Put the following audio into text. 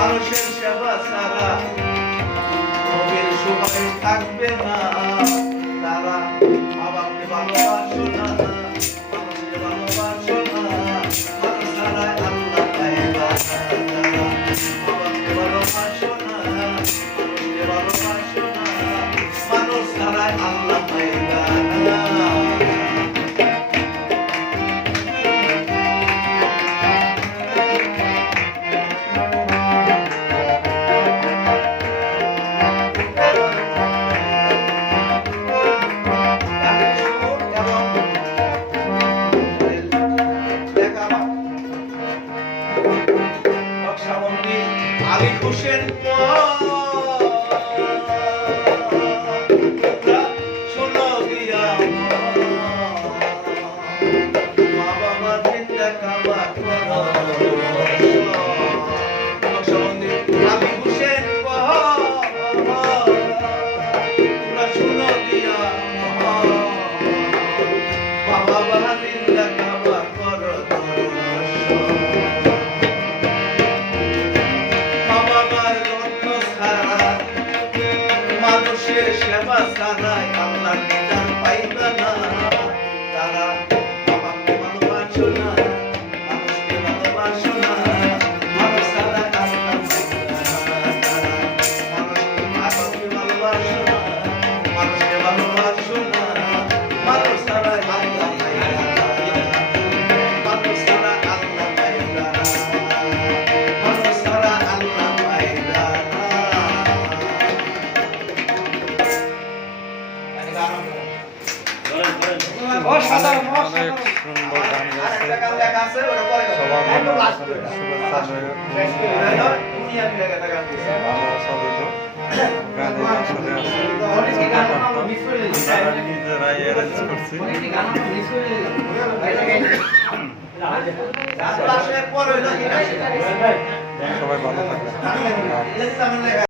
মানুষের সেবা ছাড়া নবীর সময় থাকবে না। তারা মা বাপকে ভালোবাসো না, মানুষকে ভালোবাসো না, মানুষ ছাড়া আল্লাহ পাইবা না। মা বাপকে ভালোবাসো না, মানুষকে ভালোবাসো না, মানুষ ছাড়া আল্লাহ পাইবা না। আলী হোসেন শোনো গিয়া মা বাবা চিন্তা কাবা আলী হোসেন শোনো গিয়া মা বাবা চিন্তা কাবা করো মানুষের সেবা ছাড়াই আল্লাহ নিদান পাইবে না। তারা বাবাকে ভালোবাসো না, মানুষকে ভালোবাসো না, মানুষ ছাড়া আল্লাহ পাইবে না। তারা মানুষকে বাবাকে ভালোবাসো না, মানুষকে ভালোবাসো না, মানুষ ছাড়া আল্লাহ পাইবে না। মানুষ ছাড়া আল্লাহ পাইবে না, মানুষ ছাড়া আল্লাহ পাইবে না। অনেক সুন্দর গান গাইছে। সবার মনে শুভেচ্ছা ভালোবাসা রইল। গানের আসলে আছে নিজেরাই অ্যারেঞ্জ করছি। সবাই ভালো থাকবে।